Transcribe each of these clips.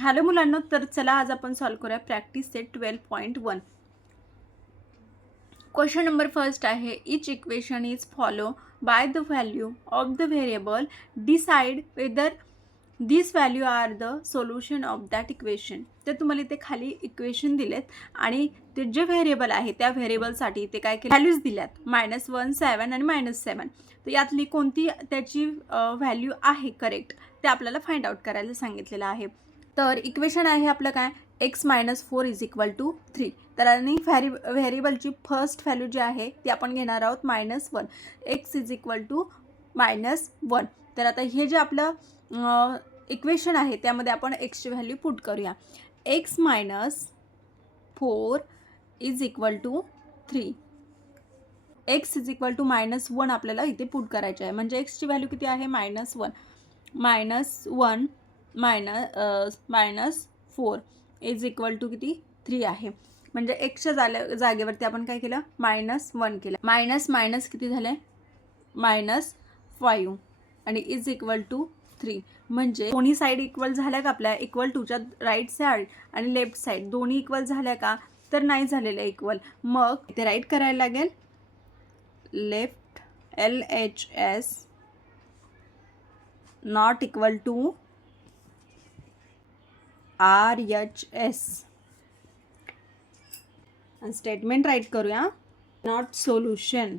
Hello मुलांनो, तर चला आज आपण सॉल्व्ह करूया practice set 12.1. Question number first आहे, each equation is follow by the value of the variable, decide whether this value are the solution of that equation. तर तुम्हाला इथे खाली इक्वेशन दिलेत आणि ते जे व्हेरिएबल आहे त्या व्हेरिएबलसाठी ते काय केलं, व्हॅल्यूज दिल्यात -1, 7 आणि -7. तर यातली कोणती त्याची व्हॅल्यू आहे करेक्ट ते आपल्याला फाइंड आउट करायला सांगितलेलं आहे. तर इक्वेशन आहे आपलं काय, x - 4 = 3. तर आणि व्हेरिएबलची फर्स्ट व्हॅल्यू जी आहे ती आपण घेणार आहोत -1. x = -1. तर आता हे जे आपलं इक्वेशन आहे त्यामध्ये आपण x ची व्हॅल्यू पुट करूया. x - 4 = 3. x -1 आपल्याला इथे पुट करायचे आहे. म्हणजे x ची व्हॅल्यू किती आहे, -1. -1 -4 किती, 3 आहे. म्हणजे एक्सच्या जागेवरती आपण काय केलं, -1 केलं. मायनस किती झाले, -5 आणि =3. म्हणजे दोन्ही साईड इक्वल झाल्या का आपल्या, =टूच्या राईट साईड आणि लेफ्ट साईड दोन्ही इक्वल झाल्या का, तर नाही झालेल्या इक्वल. मग इथे राईट करायला लागेल, left LHS not equal to RHS. Statement write करूया, नॉट सोल्युशन.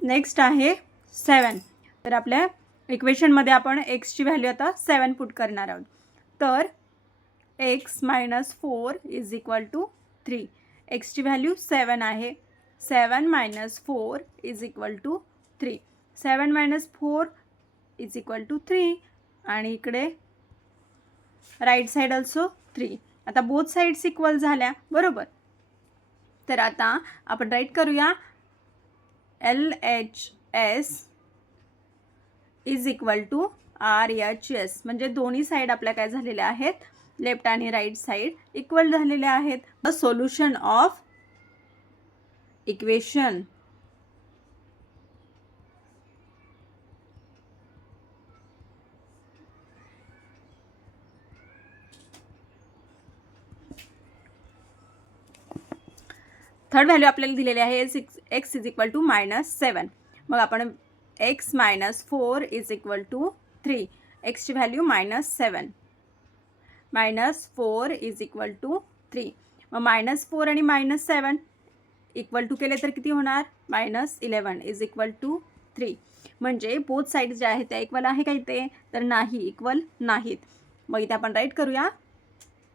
नेक्स्ट आहे 7. तर आपल्या इक्वेशनमध्ये आपण एक्सची व्हॅल्यू आता 7 पुट करणार आहोत. तर x - 4 = 3. एक्सची व्हॅल्यू 7 आहे. 7 - 4 = 3. 7 - 4 = 3 आणि इकडे राईट साईड ऑल्सो 3. आता बोथ साईड्स इक्वल झाल्या, बरोबर. तर आता आपण राईट करूया, LHS = RHS. म्हणजे दोन्ही साईड आपल्या काय झालेल्या आहेत, लेफ्ट आणि राईट साईड इक्वल झालेल्या आहेत. The solution of equation third value आपल्याला दिलेली आहे x = -7. मग आपण x - 4 = 3. एक्सची व्हॅल्यू -7. -4 = 3. मग -4 आणि -7 इक्वल टू केले तर किती होणार, -11 = 3. म्हणजे बोथ साईड ज्या आहेत त्या इक्वल आहे का इथे, तर नाही, इक्वल नाहीत. मग इथे आपण राईट करूया,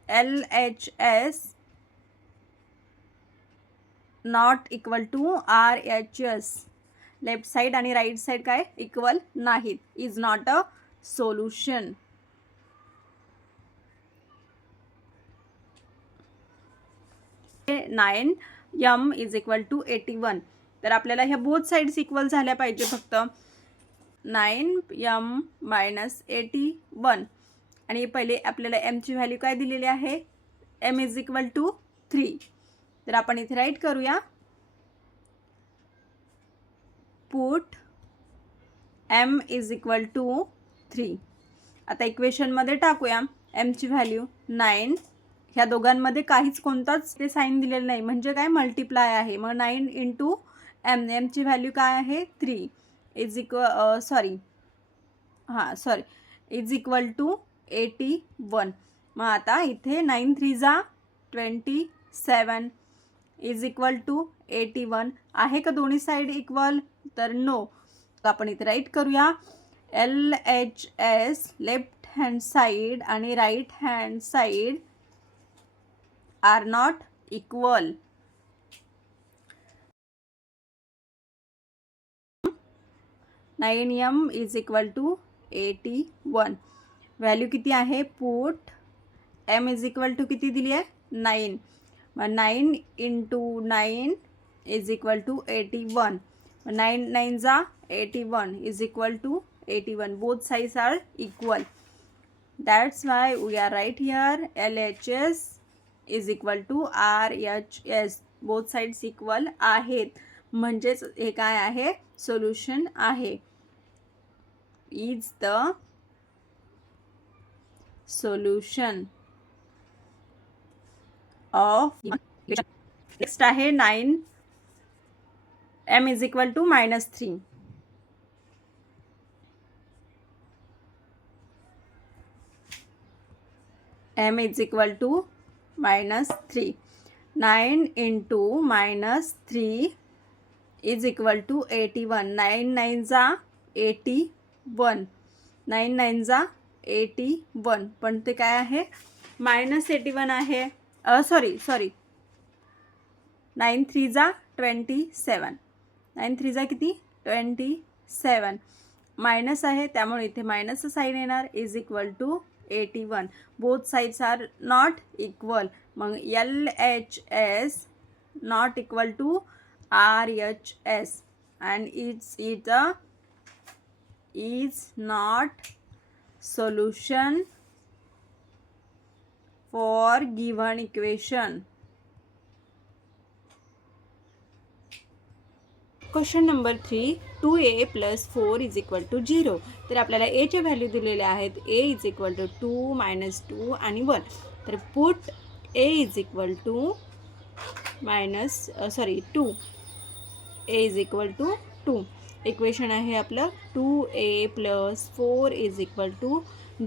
LHS not equal to RHS. Left side आणि राईट साईड काय इक्वल नाहीत, is not a solution. M = 81. तर आपल्याला ह्या बोथ साईड्स इक्वल झाल्या पाहिजे फक्त. 9m - 81 आणि पहिले आपल्याला m ची व्हॅल्यू काय दिलेली आहे, m = 3. तर आपण इथे राईट करूया, पुट m = 3. आता इक्वेशनमध्ये टाकूया m ची व्हॅल्यू 9. ह्या दोघांमध्ये काहीच कोणताच ते साईन दिलेलं नाही, म्हणजे काय मल्टिप्लाय आहे. मग 9 × m ची व्हॅल्यू काय आहे, 3 = 81. मग आता इथे 9 3 जा 27 = 81. आहे का दोन्ही साईड इक्वल, तर नो. आपण इथे राईट करूया, LHS लेफ्ट हँड साईड आणि right hand side are not equal. m = 81. Value किती आहे, पुट m = किती दिली आहे, 9. मग 9 × 9 = 81. 9 9 जा 81 = 81. Both sides are equal. That's why we are right here, LHS is equal to RHS. Both sides equal आहेत. म्हणजेच हे काय आहे, सोल्युशन आहे. Is the solution of. Next आहे 9 m is equal to -3. m is equal to -3. 9 into -3 is equal to 81. 9 9 जा 81. 9 9 जा 81. पण ते काय आहे, -81 आहे. सॉरी 9 3 जा 27. 9 3 जा किती, 27. मायनस आहे त्यामुळे इथे मायनसचं साईन येणार. Is equal to 81. Both sides are not equal. मग LHS not equal to RHS and is not solution for given equation. Question number 3, 2a + 4 is equal to 0. तर आपल्याला एचे व्हॅल्यू दिलेले आहेत. a इज इक्वल टू 2 -2 आणि 1. तर put a is equal to 2. a is equal to 2. Equation आहे आपलं 2a + 4 is equal to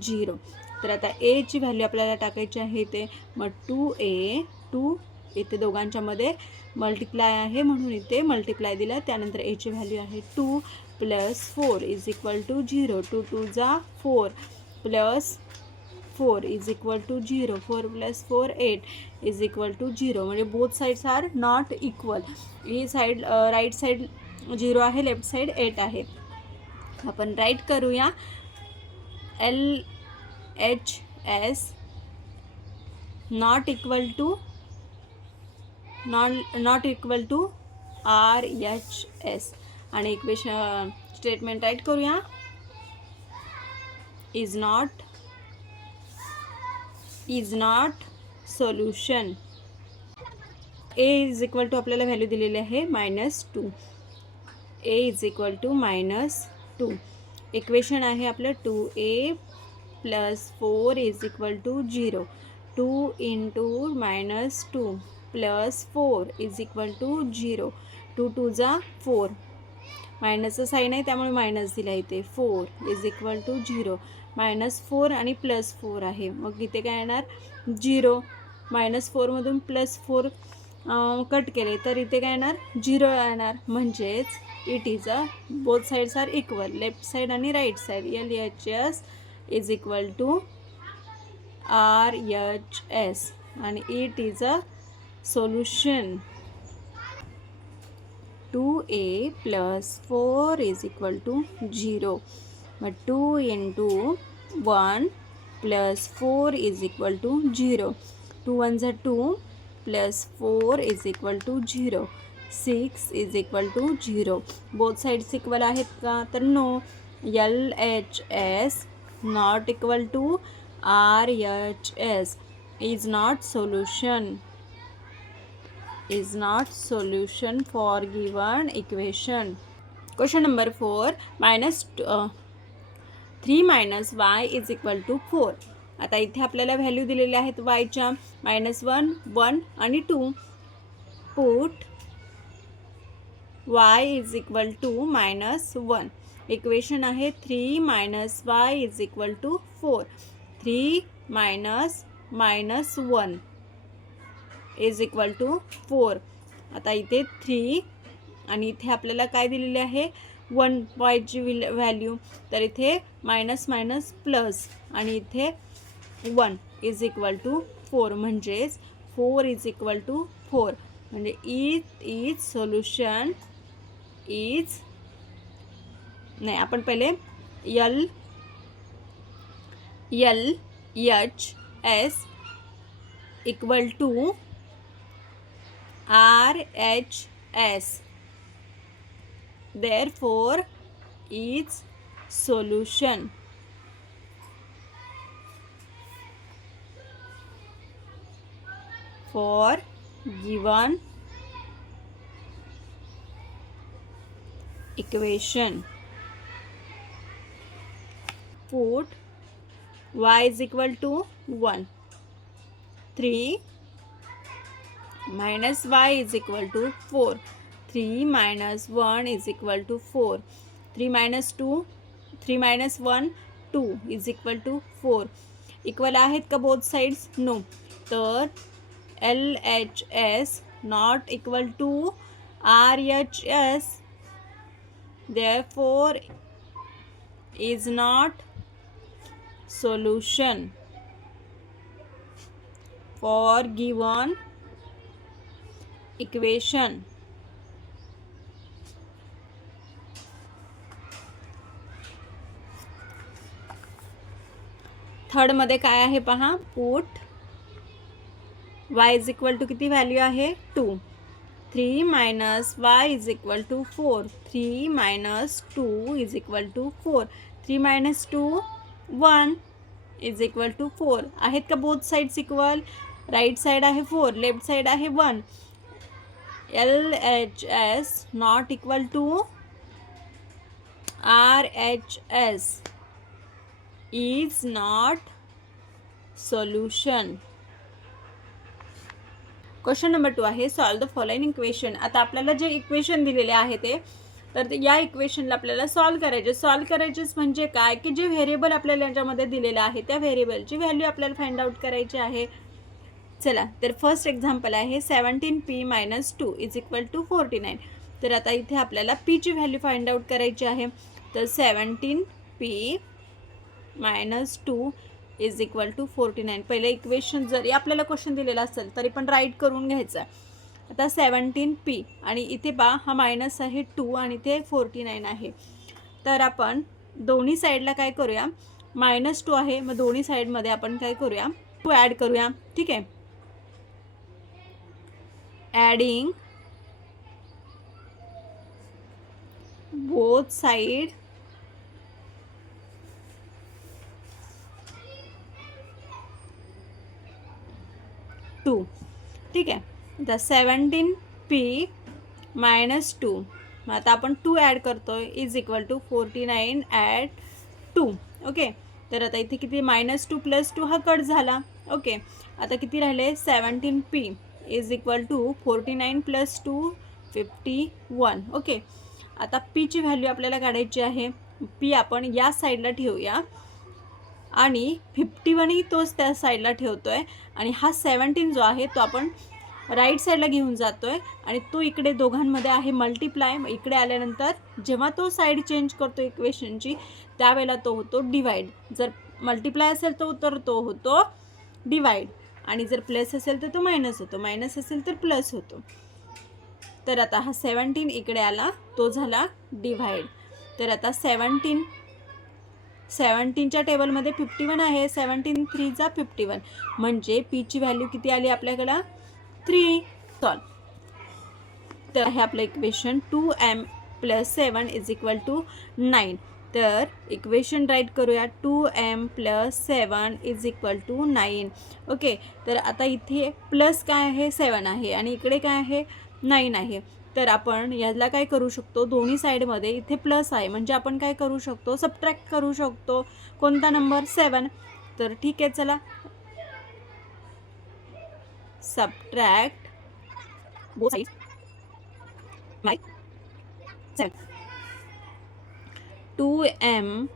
0. तर आता a ची व्हॅल्यू आपल्याला टाकायची आहे ते. मग 2a 2 इथे दोघांच्या मध्ये मल्टिप्लाय आहे म्हणून इथे मल्टिप्लाय दिला. त्यानंतर a ची व्हॅल्यू आहे 2 + 4 इज इक्वल टू 0. 2 2 जा 4 + 4 is equal to 0. 4 + 4 8 is equal to 0. म्हणजे both sides are not equal. ही साईड राईट साईड 0 आहे, लेफ्ट साईड 8 आहे. आपण राईट करूया. LHS not equal to RHS आणि इक्वेशन स्टेटमेंट राईट करूया. Is not solution. a is equal to आपल्याला value दिलेली आहे -2. a is equal to -2. Equation आहे आपलं 2a + 4 is equal to 0. 2 × -2 + 4 is equal to 0. 2 2 जा 4. मायनसचं साईन आहे त्यामुळे मायनस दिला इथे. 4 इज इक्वल टू 0. -4 आणि +4 आहे. मग इथे काय येणार, 0. -4मधून +4 कट केले तर इथे काय येणार, 0 येणार. म्हणजेच it is both sides are equal. Left side आणि right side. LHS is equal to RHS आणि it is solution. 2a + 4 is equal to 0. But 2 × 1 + 4 is equal to 0. 2 1s are 2 + 4 is equal to 0. 6 is equal to 0. Both sides equal आहेत का, तर no. LHS not equal to RHS is not solution for given equation. Question number 4, -3 - y is equal to 4. आता इथे आपल्याला value दिलेल्या आहेत yच्या. -1 1 आणि 2. Put y is equal to -1. Equation आहे 3 - y is equal to 4. 3 - -1 is equal to 4. आता इथे 3 आणि इथे आपल्याला काय दिलेले आहे, 1 वायची व्हॅल्यू. तर इथे -- आणि इथे 1 इज इक्वल टू 4. म्हणजेच 4 इज इक्वल टू 4. म्हणजे इज सोल्युशन इज नाही, आपण पहिले LHS equal to RHS. Therefore is solution. For given equation. Put y is equal to 1. 3 minus y is equal to 4. 3 minus 1 is equal to 4. 3 minus 1 2 is equal to 4. Equal आहेत का both sides? No. तर LHS not equal to RHS, therefore is not solution for given equation. Third मध्ये काय आहे पहा. Put y is equal to किती value आहे? 2. 3 minus y is equal to 4. 3 minus 2 is equal to 4. 3 minus 2 1 is equal to 4. आहेत का both sides equal? Right side आहे 4, left side आहे 1. LHS not equal to RHS is not solution. Question number 2 आहे solve the following equation. आता आपल्याला जे equation दिलेले आहे तर या इक्वेशनला आपल्याला सॉल्व करायचेच म्हणजे काय की जे व्हेरिएबल आपल्याला याच्यामध्ये दिलेलं आहे त्या व्हेरिएबलची व्हॅल्यू आपल्याला फाइंड आउट करायची आहे. चला, तर फर्स्ट एक्झाम्पल आहे 17p - 2 इज इक्वल टू 49. तर आता इथे आपल्याला p ची व्हॅल्यू फाइंड आउट करायची आहे. तर 17p - 2 इज इक्वल टू 49. पहिले इक्वेशन जरी आपल्याला क्वेश्चन दिलेला असेल तरी पण राईट करून घ्यायचं. आता 17p आणि इथे पहा हा मायनस आहे 2 आणि इथे 49 आहे. तर आपण दोन्ही साईडला काय करूया, -2 आहे, मग दोन्ही साईडमध्ये आपण काय करूया, 2 ॲड करूया. ठीक आहे. Adding both side two. ठीक आहे. आता 17p - 2 मग आता आपण 2 ॲड करतोय is equal to 49 add 2. Okay. तर आता इथे किती -2 + 2 हा कट झाला. ओके. आता किती राहिले 17p is equal to 49 + 2 51. Okay. आता p ची व्हॅल्यू आपल्याला काढायची आहे. p आपण या साईडला ठेवूया आणि 51ही तोच त्या साईडला ठेवतोय आणि हा 17 जो आहे तो आपण राईट साईडला घेऊन जातोय आणि तो इकडे दोघांमध्ये आहे मल्टिप्लाय. इकडे आल्यानंतर जेव्हा तो साईड चेंज करतो इक्वेशनची त्यावेळेला तो होतो डिवाइड. जर मल्टिप्लाय असेल तर तो होतो डिवाइड आणि जर प्लस असेल तर तो मायनस होतो, मायनस असेल तर प्लस होतो. तर आता हा 17 इकडे आला तो झाला डिवाइड. तर आता 17च्या टेबलमध्ये 51 आहे. 17 3 जा 51 म्हणजे p ची व्हॅल्यू किती आली आपल्याकडं 3. सॉल्व. तर हे आपलं equation 2m + 7 is equal to 9. तर इक्वेशन राईट करूया 2m + 7 is equal to 9. Okay. तर आता इथे प्लस काय आहे 7 आहे आणि इकडे काय आहे 9 आहे. तर आपण याला काय करू शकतो, दोन्ही साईडमध्ये इथे प्लस आहे म्हणजे आपण काय करू शकतो, सबट्रॅक्ट करू शकतो. कोणता नंबर 7. तर ठीक आहे, चला subtract both sides by 7. 2m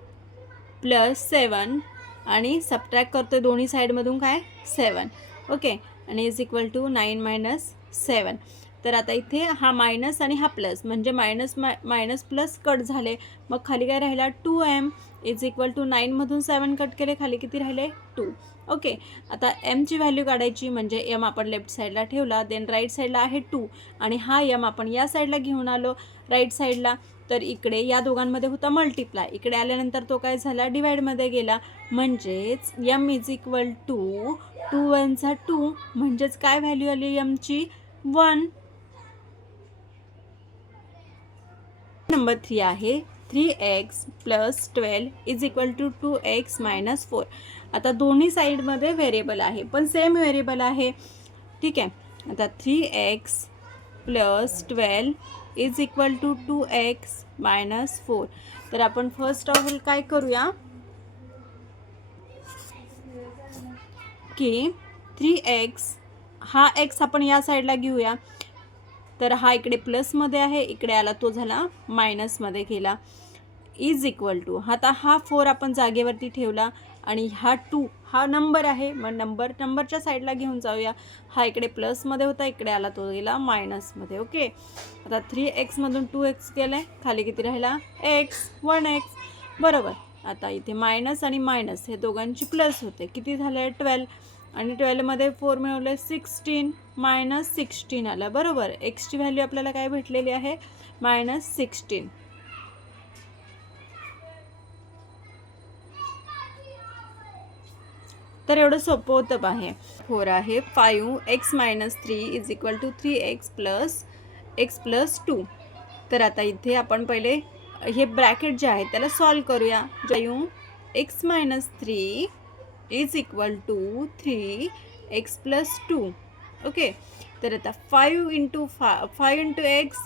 + 7 आणि सबट्रॅक्ट करतोय दोन्ही साईडमधून काय 7. ओके. आणि इज इक्वल टू 9 - 7. तर आता इथे हा मायनस आणि हा प्लस म्हणजे मायनस प्लस कट झाले. मग खाली काय राहिला 2m इज इक्वल टू 9मधून 7 कट केले, खाली किती राहिले 2. ओके. आता m ची व्हॅल्यू काढायची म्हणजे m आपण लेफ्ट साईडला ठेवला, देन राईट साईडला आहे 2 आणि हा m आपण या साईडला घेऊन आलो राईट साईडला. तर इकडे या दोघांमध्ये होता मल्टिप्लाय, इकडे आल्यानंतर तो काय झाला डिवाइडमध्ये गेला. म्हणजेच m इज इक्वल टू 2 1 = 2 म्हणजेच काय व्हॅल्यू आली m ची 1. नंबर 3 आहे 3x + 12 is equal to 2x - 4. आता दोन्ही साईडमध्ये व्हेरिएबल आहे पण सेम व्हेरिएबल आहे. ठीक आहे. आता 3x + 12 is equal to 2x minus 4. तर आपण फर्स्ट ऑफ ऑल काय करूया की 3x हा x आपण या साईडला घेऊया. तर हा इकडे प्लसमध्ये आहे, इकडे आला तो झाला मायनसमध्ये गेला. इज इक्वल टू आता हा 4 आपण जागेवरती ठेवला आणि हा 2 हा नंबर आहे, मग नंबरच्या साईडला घेऊन जाऊया. हा इकडे प्लसमध्ये होता, इकडे आला तो गेला मायनसमध्ये. ओके, आता 3x मधून 2x गेलं आहे, खाली किती राहिला x 1x बरोबर. आता इथे मायनस आणि मायनस हे दोघांची प्लस होते, किती झाले 12 आणि 12मध्ये 4 मिळवले 16 मायनस 16 आलं बरोबर. एक्सची व्हॅल्यू आपल्याला काय भेटलेली आहे -16. तर एवढं सोपं होतं आहे. 4 आहे 5x minus 3 is equal to 3x plus x plus 2. तर आता इथे आपण पहिले हे ब्रॅकेट जे आहे त्याला सॉल्व करूया. 5x minus 3 is equal to 3x plus 2. Okay, तर आता 5 इंटू x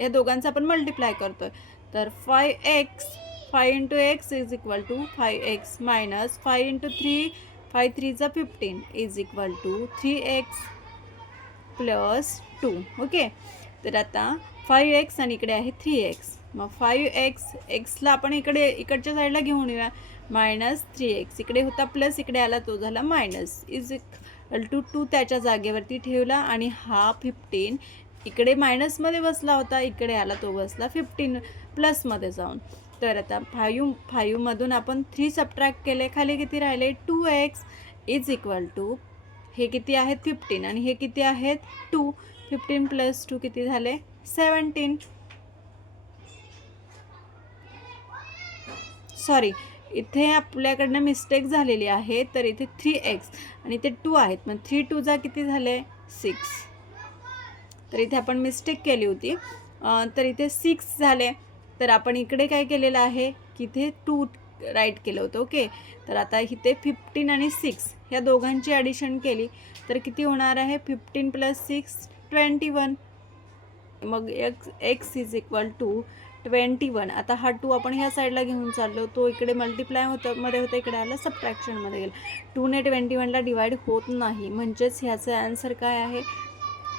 या दोघांचा आपण मल्टिप्लाय करतोय. तर 5 into x is equal to 5x minus 5 into 3 5 3 चा 15 is equal to 3x plus 2. Okay, तर आता 5x आणि इकडे आहे 3x, मग 5xला आपण इकडच्या साईडला घेऊन येऊया. मायनस 3x इकडे होता प्लस, इकडे आला तो झाला मायनस. इज इक्वल टू 2 त्याच्या जागेवरती ठेवला आणि हा 15 इकडे मायनसमध्ये बसला होता, इकडे आला तो बसला 15 प्लसमध्ये जाऊन. तर आता 5मधून आपण 3 सबट्रॅक्ट केले, खाली किती राहिले 2x इज इक्वल टू हे किती आहेत 15 आणि हे किती आहेत 2. 15 प्लस 2 किती झाले 17. सॉरी, इथे आपल्याकडनं मिस्टेक झालेली आहे. तर इथे 3x आणि इथे 2 आहेत, मग 3 2 जा किती झाले 6. तर इथे आपण मिस्टेक केली होती, तर इथे 6 झाले. तर आपण इकडे काय केलेलं आहे की इथे 2 राईट केलं होतं. ओके, तर आता इथे 15 आणि 6 ह्या दोघांची ॲडिशन केली तर किती होणार आहे 15 प्लस 6 21. मग x इज इक्वल टू 21. आता हा 2 आपण ह्या साईडला घेऊन चाललो, तो इकडे मल्टिप्लाय मध्ये होता, इकडे आला सबट्रॅक्शनमध्ये गेला. 2ने 21ला डिवाईड होत नाही, म्हणजेच ह्याचं आन्सर काय आहे,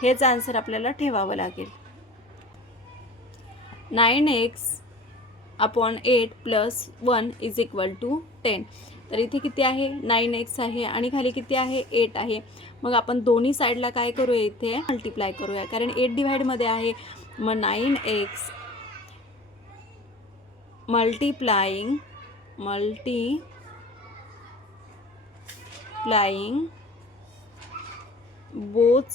हेच आन्सर आपल्याला ठेवावं लागेल. 9x upon 8 plus 1 is equal to 10. तर इथे किती आहे 9x आहे आणि खाली किती आहे 8 आहे. मग आपण दोन्ही साईडला काय करूया इथे मल्टिप्लाय करूया, कारण 8 डिवाइडमध्ये आहे. मग 9x multiplying both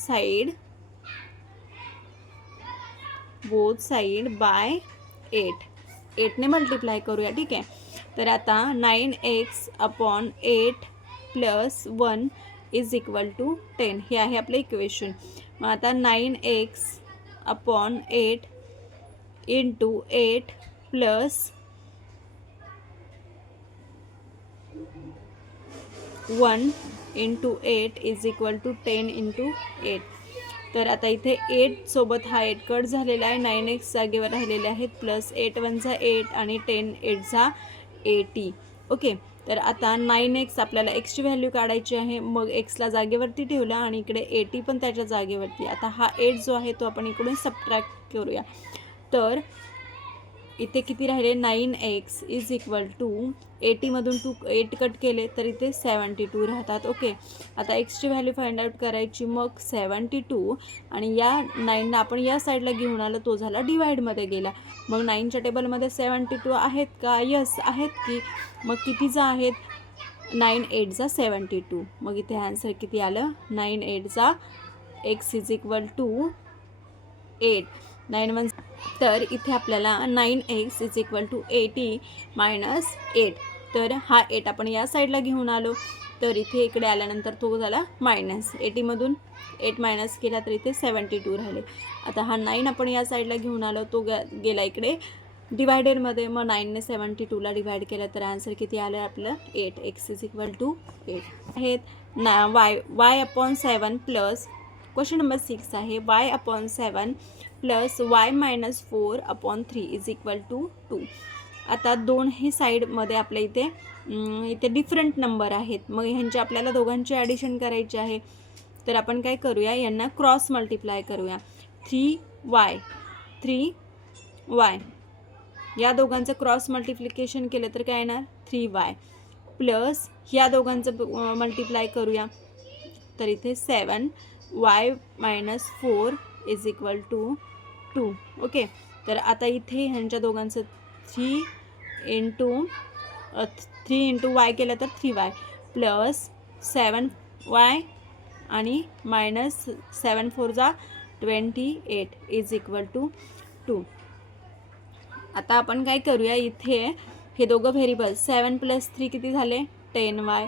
side by 8ने मल्टिप्लाय करूया. ठीक आहे, तर आता 9x upon 8 plus 1 is equal to 10 हे आहे आपलं इक्वेशन. मग आता 9x upon 8 into 8 plus 1 into 8 is equal to 10 into 8. तर आता इथे 8 सोबत हा 8 कट झालेला आहे, 9x जागेवर राहिलेले आहेत, प्लस 8 1 8 आणि 10 8 80. ओके, तर आता 9x आपल्याला एक्सची व्हॅल्यू काढायची आहे. मग एक्सला जागेवरती ठेवला आणि इकडे 80 पण त्याच्या जागेवरती. आता हा 8 जो आहे तो आपण इकडून सबट्रॅक्ट करूया. तर इथे किती राहिले 9x इज इक्वल टू 80मधून 8 कट केले तर इथे 72 राहतात. ओके, आता एक्सची व्हॅल्यू फाइंड आउट करायची. मग 72 आणि या 9ला आपण या साईडला घेऊन आलो, तो झाला डिवाइडमध्ये गेला. मग 9च्या टेबलमध्ये 72 आहेत का, यस आहेत की. मग कितीचा आहेत 9 8 72. मग इथे आन्सर किती आलं 9 8 x इज इक्वल टू 8 9 1. तर इथे आपल्याला 9x is equal to 80 minus 8. तर हा 8 आपण या साईडला घेऊन आलो, तर इथे इकडे आल्यानंतर तो झाला मायनस 80मधून 8 मायनस केला तर इथे 72 राहिले. आता हा 9 आपण या साईडला घेऊन आलो, तो गेला इकडे डिवायडेडमध्ये. मग 9ने 72ला डिवाइड केला तर आन्सर किती आलं आपलं 8. x इज इक्वल टू 8 आहेत y upon 7 plus question number 6 आहे y upon 7 plus y minus 4/3 is equal to 2. आता दोन्ही साईडमध्ये आपल्या इथे डिफरंट नंबर आहेत. मग ह्यांची आपल्याला दोघांची ॲडिशन करायची आहे. तर आपण काय करूया, यांना क्रॉस मल्टिप्लाय करूया. 3y या दोघांचं क्रॉस मल्टिप्लिकेशन केलं तर काय येणार 3y प्लस ह्या दोघांचं मल्टिप्लाय करूया तर इथे 7y minus 4 is equal to 2. Okay, तर आता इथे ह्यांच्या दोघांचं 3 इंटू y केलं तर 3y प्लस 7y आणि मायनस 7 4 जा 28 इज इक्वल टू 2. आता आपण काय करूया, इथे हे दोघं व्हेरिएबल 7 प्लस 3 किती झाले 10y.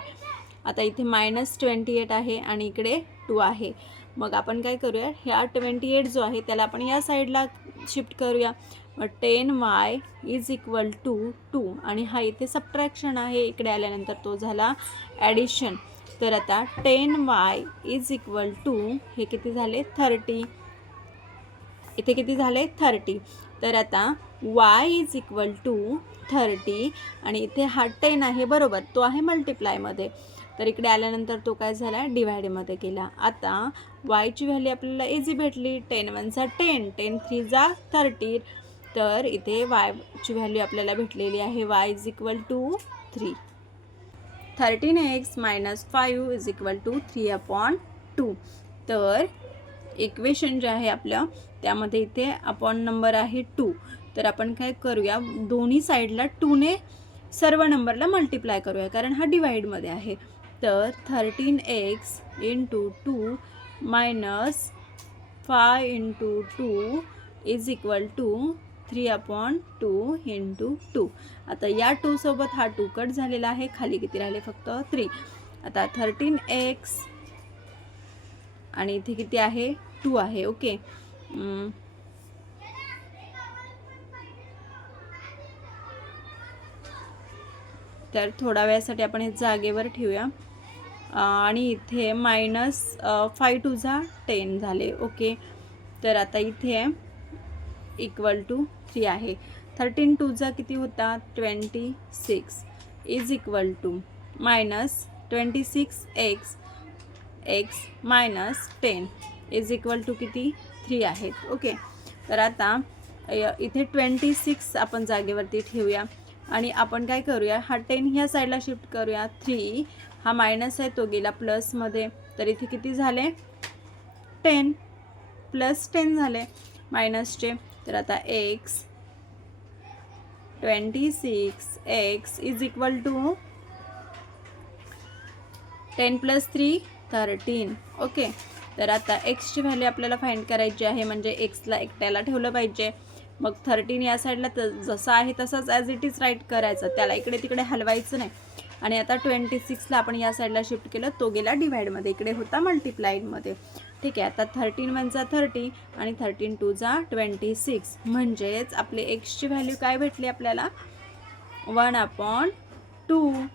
आता इथे मायनस 28 आहे आणि इकडे 2 आहे. मग आपण काय करूया, ह्या 28 जो आहे त्याला आपण या साईडला शिफ्ट करूया. मग 10y इज इक्वल टू 2 आणि हा इथे सबट्रॅक्शन आहे, इकडे आल्यानंतर तो झाला ॲडिशन. तर आता 10y इज इक्वल टू हे किती झाले 30. इथे किती झाले 30. तर आता y इज इक्वल टू 30 आणि इथे हा 10 आहे बरोबर, तो आहे मल्टिप्लायमध्ये. तर इकडे आल्यानंतर तो काय झाला डिवाइडमध्ये गेला. आता yची व्हॅल्यू आपल्याला इझी भेटली. 10 1 जा 10, 10 3 जा 30. तर इथे yची व्हॅल्यू आपल्याला भेटलेली आहे y is equal to 3. 13x minus 5 is equal to 3/2. तर इक्वेशन जे आहे आपलं त्यामध्ये इथे अपॉन नंबर आहे 2. तर आपण काय करूया, दोन्ही साईडला 2ने सर्व नंबरला मल्टिप्लाय करूया कारण हा डिवाइडमध्ये आहे. तर 13x into 2 minus 5 into 2 is equal to 3/2 into 2. आता या 2 सोबत हा 2 कट झालेला आहे, खाली किती राहिले फक्त 3. आता 13x आणि इथे किती आहे 2 आहे. ओके, तर थोडा वेळासाठी आपण हे जागेवर ठेवूया आणि इथे मायनस 5 2 जा 10 झाले. ओके, तर आता इथे इक्वल टू 3 आहे. 13 2 जा किती होता 26 is equal to minus 26x minus 10 is equal to किती 3 आहेत. ओके, तर आता इथे 26 आपण जागेवरती ठेवूया आणि आपण काय करूया, हा 10 ह्या साईडला शिफ्ट करूया. 3 हा मायनस आहे तो गेला प्लसमध्ये. तर इथे किती झाले 10 प्लस 10 झाले मायनसचे. तर आता x 26x is equal to 10 plus 3 13. Okay, तर आता एक्सची व्हॅल्यू आपल्याला फाइंड करायची आहे, म्हणजे एक्सला एकट्याला ठेवलं पाहिजे. मग 13 या साईडला जसं आहे तसंच ॲज इट इज राईट करायचं, त्याला इकडे तिकडे हलवायचं नाही. आणि आता 26ला आपण या साईडला शिफ्ट केलं, तो गेला डिवाइडमध्ये, इकडे होता मल्टिप्लाईडमध्ये. ठीक आहे, आता 13 1 जा 30 आणि 13 2 जा 26. म्हणजेच आपले एक्सची व्हॅल्यू काय भेटली आपल्याला 1/2.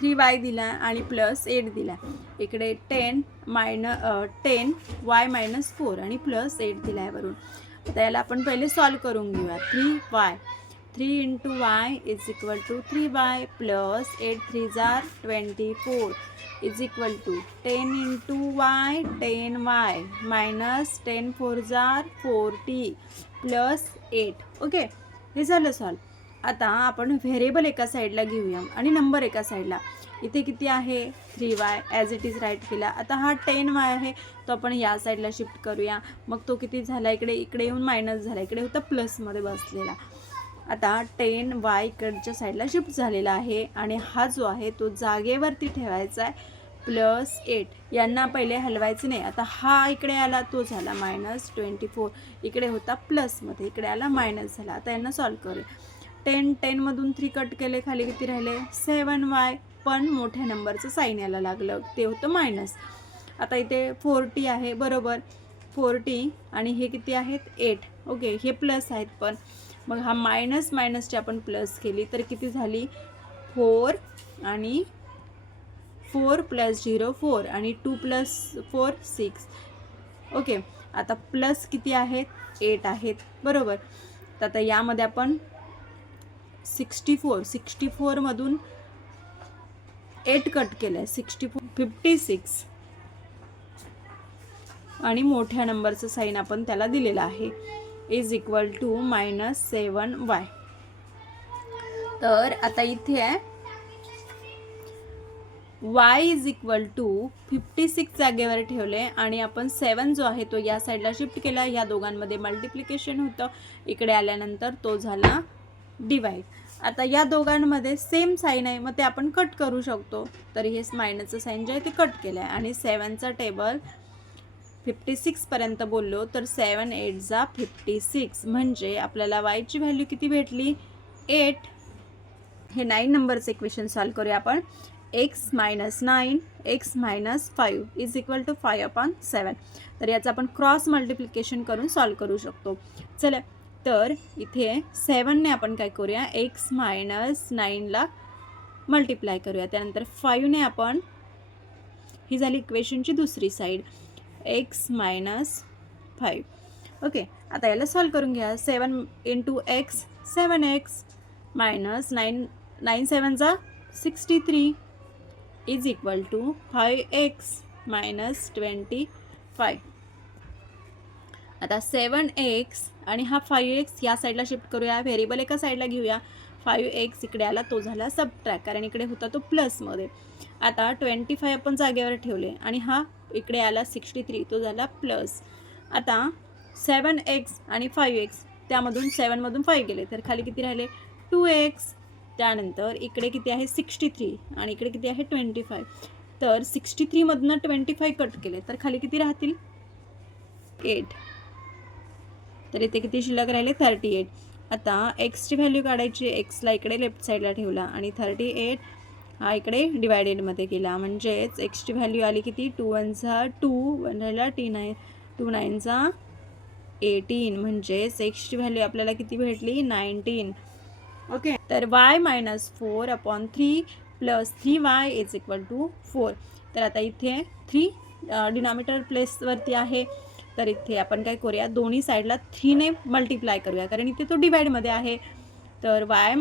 3y दिला आणि प्लस 8 दिला. इकडे 10y मायनस 4 आणि प्लस 8 दिला आहे वरून. आता याला आपण पहिले सॉल्व करून घेऊया. 3y 3 into y is equal to 3y plus 8 3 जा 24 is equal to 10 into y 10y minus 10 4 जा 40 प्लस 8. ओके, हे झालं सॉल्व. आता आपण व्हेरिएबल एका साईडला घेऊया आणि नंबर एका साईडला. इथे किती आहे 3y as it is right केला. आता हा 10y आहे तो आपण या साईडला शिफ्ट करूया. मग तो किती झाला, इकडे येऊन मायनस झाला, इकडे होता प्लसमध्ये बसलेला. आता 10y इकडच्या साईडला शिफ्ट झालेला आहे आणि हा जो आहे तो जागेवरती ठेवायचा आहे प्लस 8. यांना पहिले हलवायचं नाही. आता हा इकडे आला तो झाला मायनस 24, इकडे होता प्लसमध्ये, इकडे आला मायनस झाला. आता यांना सॉल्व करूया. 10 मधून 3 कट केले, खाली किती राहिले 7y, पण मोठ्या नंबरचं साईन यायला लागलं, ते होतं मायनस. आता इथे 40 आहे बरोबर, 40 आणि हे किती आहेत 8. ओके, हे प्लस आहेत पण. मग हा मायनसची आपण प्लस केली तर किती झाली 4 आणि 4 प्लस 0 4 आणि 2 प्लस 4 6. ओके, आता प्लस किती आहेत, 8 आहेत, बरोबर. तर आता यामध्ये आपण 64 मधून 8 कट केलं आहे, 56 आणि मोठ्या नंबरचं साईन आपण त्याला दिलेलं आहे, इज इक्वल टू -7y. तर आता इथे आहे y इज इक्वल टू 56 जागेवर ठेवले आणि आपण 7 जो आहे तो या साईडला शिफ्ट केला. या दोघांमध्ये मल्टिप्लिकेशन होतं, इकडे आल्यानंतर तो झाला डिवाइड. आता या दोघांमध्ये सेम साईन आहे, मग ते आपण कट करू शकतो. तर हे मायनसचं साईन जे आहे ते कट केलं आहे आणि 7चा टेबल 56 पर्यंत बोललो तर 7 8 जा 56 म्हणजे आपल्याला y ची व्हॅल्यू किती भेटली, 8. हे 9 नंबरचं इक्वेशन सॉल्व करूया आपण. x - 9 x - 5 is equal to 5/7. तर याचं आपण क्रॉस मल्टिप्लिकेशन करून सॉल्व करू शकतो. चला, तर इथे 7ने आपण काय करूया, x - 9ला मल्टिप्लाय करूया. त्यानंतर 5ने आपण, ही झाली इक्वेशनची दुसरी साईड, x - 5. ओके, आता याला सॉल्व करून घ्या. 7 × x 7x मायनस 9 7 जा 63 इज इक्वल टू 5x - 25. आता 7x आणि हा 5x या साईडला शिफ्ट करूया, व्हेरिएबल एका साईडला घेऊया. 5x इकडे आला, तो झाला सबट्रॅक्ट, कारण इकडे होता तो प्लसमध्ये. आता 25 आपण जागेवर ठेवले आणि हा इकडे आला 63, तो झाला प्लस. आता 7x आणि 5x, त्यामधून 7मधून 5 गेले तर खाली किती राहिले, 2x. त्यानंतर इकडे किती आहे 63 आणि इकडे किती आहे 25. तर 63 मधनं 25 कट केले तर खाली किती राहतील, 8. तर इथे किती शिल्लक राहिले, 38. आता एक्सची व्हॅल्यू काढायची. एक्सला इकडे लेफ्ट साईडला ठेवला आणि 38 हा इकडे डिवायडेडमध्ये गेला, म्हणजेच एक्सची व्हॅल्यू आली किती, 2 1 जा 2, 1 राहिला 2 9 जा 18, म्हणजेच एक्सची व्हॅल्यू आपल्याला किती भेटली, 19. ओके, तर y - 4/3 + 3y is equal to 4. तर आता इथे 3 डिनॉमिनेटर प्लेसवरती आहे, तर इथे आपण काय करूया, दोन्ही साईडला 3ने मल्टिप्लाय करूया, कारण इथे तो डिवाइडमध्ये आहे. तर y -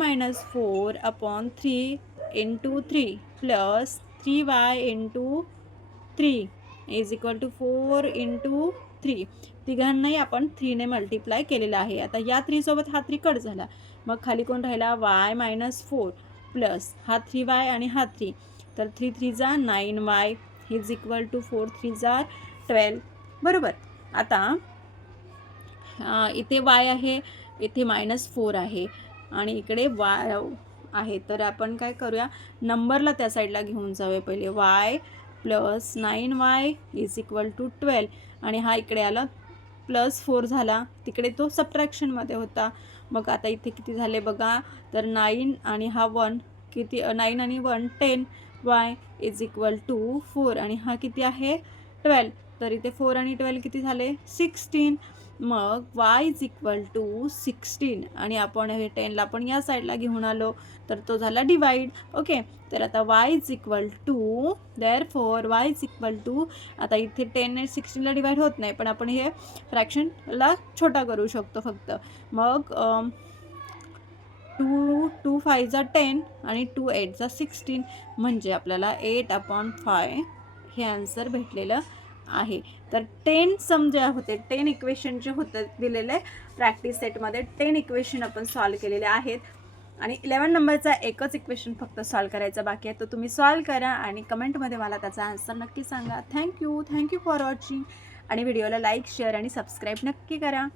4/3 × 3 + 3y × 3 is equal to 4 × 3. तिघांनाही आपण 3ने मल्टिप्लाय केलेलं आहे. आता या 3 सोबत हा 3 कट झाला, मग खाली कोण राहिला, y - 4 प्लस हा 3y आणि हा 3, तर 3 3 जा 9y इज इक्वल टू 4 3 जा 12, बरोबर. आता इथे y आहे, इथे -4 आहे आणि इकडे y आहे. तर आपण काय करूया, नंबरला त्या साईडला घेऊन जाऊया. पहिले y + 9y is equal to 12 आणि हा इकडे आला +4 झाला, तिकडे तो सबट्रॅक्शनमध्ये होता. मग आता इथे किती झाले बघा, तर 9 आणि हा 1 किती, 9 आणि 1 10, y इज इक्वल टू 4 आणि हा किती आहे 12. तर इथे 4 आणि 12 किती झाले, 16. मग y इज इक्वल टू 16 आणि आपण हे 10ला आपण या साईडला घेऊन आलो, तर तो झाला डिवाइड. ओके, तर आता y is equal to, therefore y is equal to, आता इथे 10 ने 16ला डिवाइड होत नाही, पण आपण हे फ्रॅक्शनला छोटा करू शकतो फक्त. मग 2 5 जा 10 आणि 2 8 जा 16, म्हणजे आपल्याला 8/5 हे आन्सर भेटलेलं आहे. तर 10 सम जे होते, 10 इक्वेशन जे होतं दिलेले प्रॅक्टिस सेटमध्ये 10 इक्वेशन आपण सॉल्व केलेले आहेत आणि 11 नंबरचा एकच इक्वेशन फक्त सॉल्व करायचा बाकी आहे. तो तुम्ही सॉल्व करा आणि कमेंटमध्ये मला त्याचा आन्सर नक्की सांगा. थँक्यू फॉर वॉचिंग आणि व्हिडिओला लाईक शेअर आणि सबस्क्राईब नक्की करा.